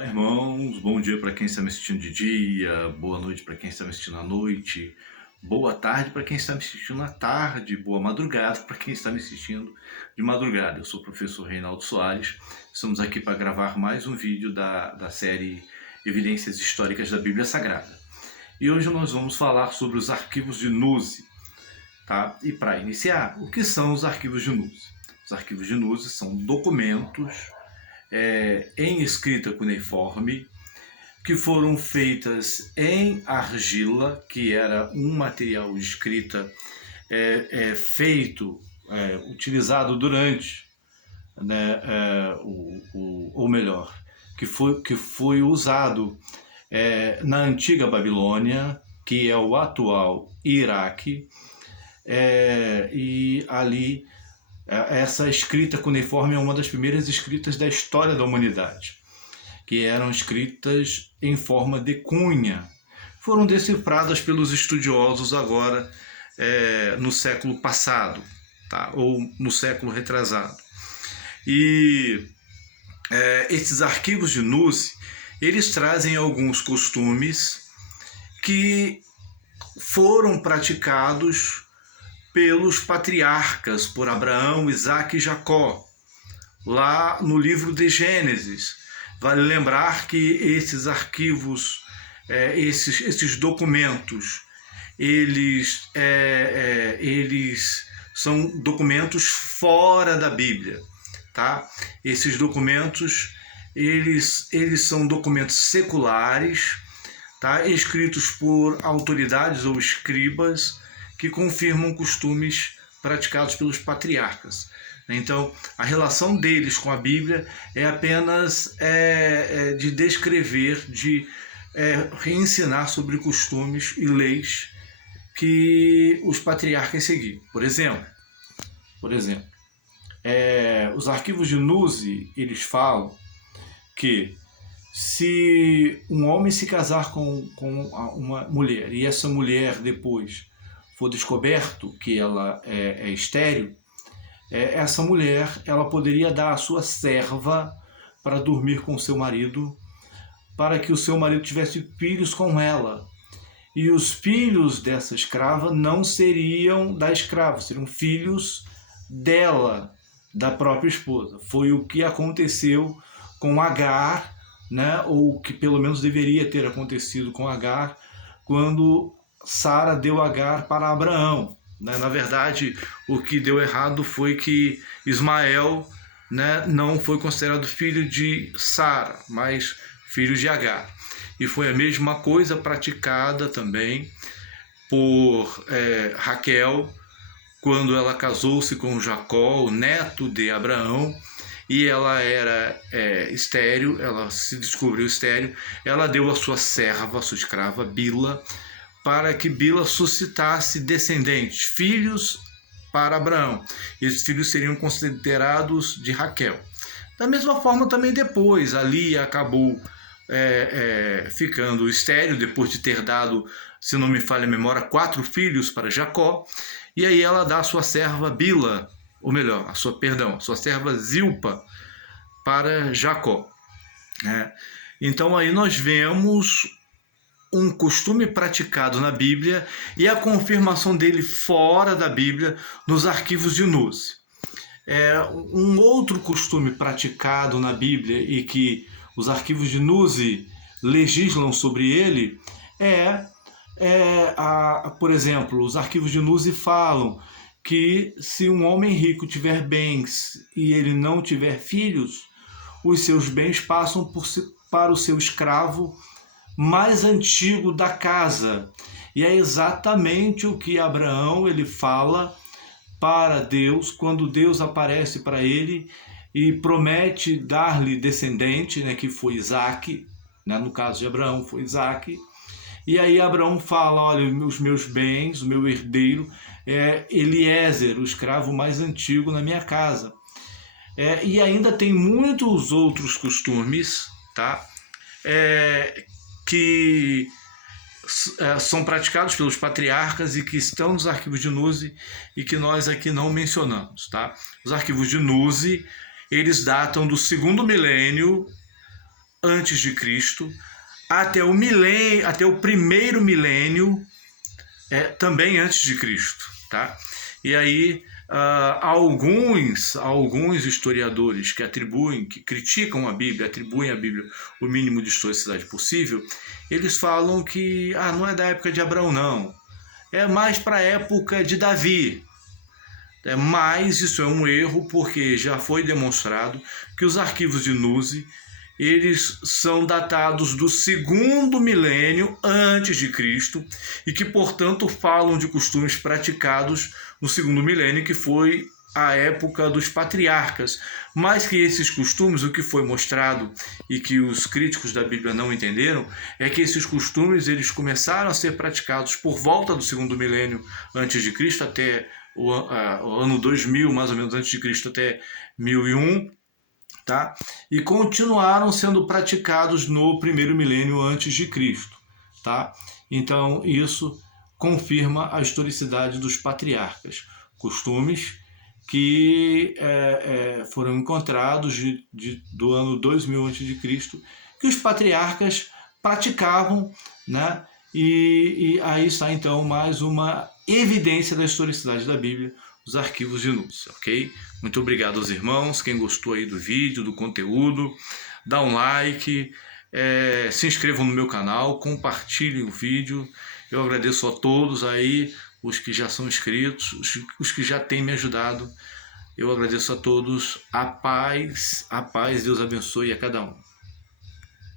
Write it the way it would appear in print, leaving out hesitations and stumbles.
Olá, irmãos, bom dia para quem está me assistindo de dia, boa noite para quem está me assistindo à noite, boa tarde para quem está me assistindo à tarde, boa madrugada para quem está me assistindo de madrugada. Eu sou o professor Reinaldo Soares, estamos aqui para gravar mais um vídeo da série Evidências Históricas da Bíblia Sagrada. E hoje nós vamos falar sobre os arquivos de Nuzi, tá? E para iniciar, o que são os arquivos de Nuzi? Os arquivos de Nuzi são documentos em escrita cuneiforme, que foram feitas em argila, que era um material de escrita utilizado durante, né, ou melhor, que foi usado na antiga Babilônia, que é o atual Iraque, e ali essa escrita cuneiforme é uma das primeiras escritas da história da humanidade, que eram escritas em forma de cunha. Foram decifradas pelos estudiosos agora no século passado, tá? Ou no século retrasado. E esses arquivos de Nuzi, eles trazem alguns costumes que foram praticados pelos patriarcas, por Abraão, Isaque e Jacó, lá no livro de Gênesis. Vale lembrar que esses arquivos, esses documentos, eles são documentos fora da Bíblia, tá? Esses documentos, eles são documentos seculares, tá? Escritos por autoridades ou escribas, que confirmam costumes praticados pelos patriarcas. Então, a relação deles com a Bíblia é apenas de descrever, de reensinar sobre costumes e leis que os patriarcas seguiam. Por exemplo, os arquivos de Nuzi, eles falam que se um homem se casar com uma mulher e essa mulher depois for descoberto que ela é estéril, essa mulher ela poderia dar a sua serva para dormir com seu marido, para que o seu marido tivesse filhos com ela. E os filhos dessa escrava não seriam da escrava, seriam filhos dela, da própria esposa. Foi o que aconteceu com Agar, né? Ou que pelo menos deveria ter acontecido com Agar, quando Sara deu Agar para Abraão. Na verdade, o que deu errado foi que Ismael, né, não foi considerado filho de Sara, mas filho de Agar. E foi a mesma coisa praticada também por Raquel, quando ela casou-se com Jacó, o neto de Abraão, e ela era estéril, ela se descobriu estéril, ela deu a sua serva, a sua escrava, Bila, para que Bila suscitasse descendentes, filhos para Abraão. Esses filhos seriam considerados de Raquel. Da mesma forma também depois, ali acabou ficando estéril, depois de ter dado, se não me falha a memória, 4 filhos para Jacó, e aí ela dá a sua serva Bila, ou melhor, a sua serva Zilpa para Jacó. Então aí nós vemos um costume praticado na Bíblia e a confirmação dele fora da Bíblia nos arquivos de Nuzi. Um outro costume praticado na Bíblia e que os arquivos de Nuzi legislam sobre ele por exemplo, os arquivos de Nuzi falam que se um homem rico tiver bens e ele não tiver filhos, os seus bens passam para o seu escravo mais antigo da casa. E é exatamente o que Abraão ele fala para Deus, quando Deus aparece para ele e promete dar-lhe descendente, né, que foi Isaque, né, no caso de Abraão foi Isaque. E aí Abraão fala, olha, os meus bens, o meu herdeiro é Eliezer, o escravo mais antigo na minha casa. E ainda tem muitos outros costumes, tá? Que são praticados pelos patriarcas e que estão nos arquivos de Nuzi e que nós aqui não mencionamos, tá? Os arquivos de Nuzi, eles datam do 2º milênio antes de Cristo até o milênio, até o primeiro milênio, também antes de Cristo, tá? E aí alguns historiadores que criticam a Bíblia, atribuem à Bíblia o mínimo de historicidade possível, eles falam que não é da época de Abraão, não. É mais para a época de Davi. Mas isso é um erro, porque já foi demonstrado que os arquivos de Nuzi, eles são datados do segundo milênio antes de Cristo e que, portanto, falam de costumes praticados no segundo milênio, que foi a época dos patriarcas. Mas que esses costumes, o que foi mostrado e que os críticos da Bíblia não entenderam, é que esses costumes eles começaram a ser praticados por volta do segundo milênio antes de Cristo, até o ano 2000, mais ou menos, antes de Cristo, até 1001, tá? E continuaram sendo praticados no primeiro milênio antes de Cristo, tá? Então isso confirma a historicidade dos patriarcas, costumes que foram encontrados do ano 2000 a.C., que os patriarcas praticavam, né? E aí está então mais uma evidência da historicidade da Bíblia, os arquivos de Nuzi, ok? Muito obrigado aos irmãos, quem gostou aí do vídeo, do conteúdo, dá um like, se inscrevam no meu canal, compartilhem o vídeo. Eu agradeço a todos aí, os que já são inscritos, os que já têm me ajudado. Eu agradeço a todos, a paz, Deus abençoe a cada um.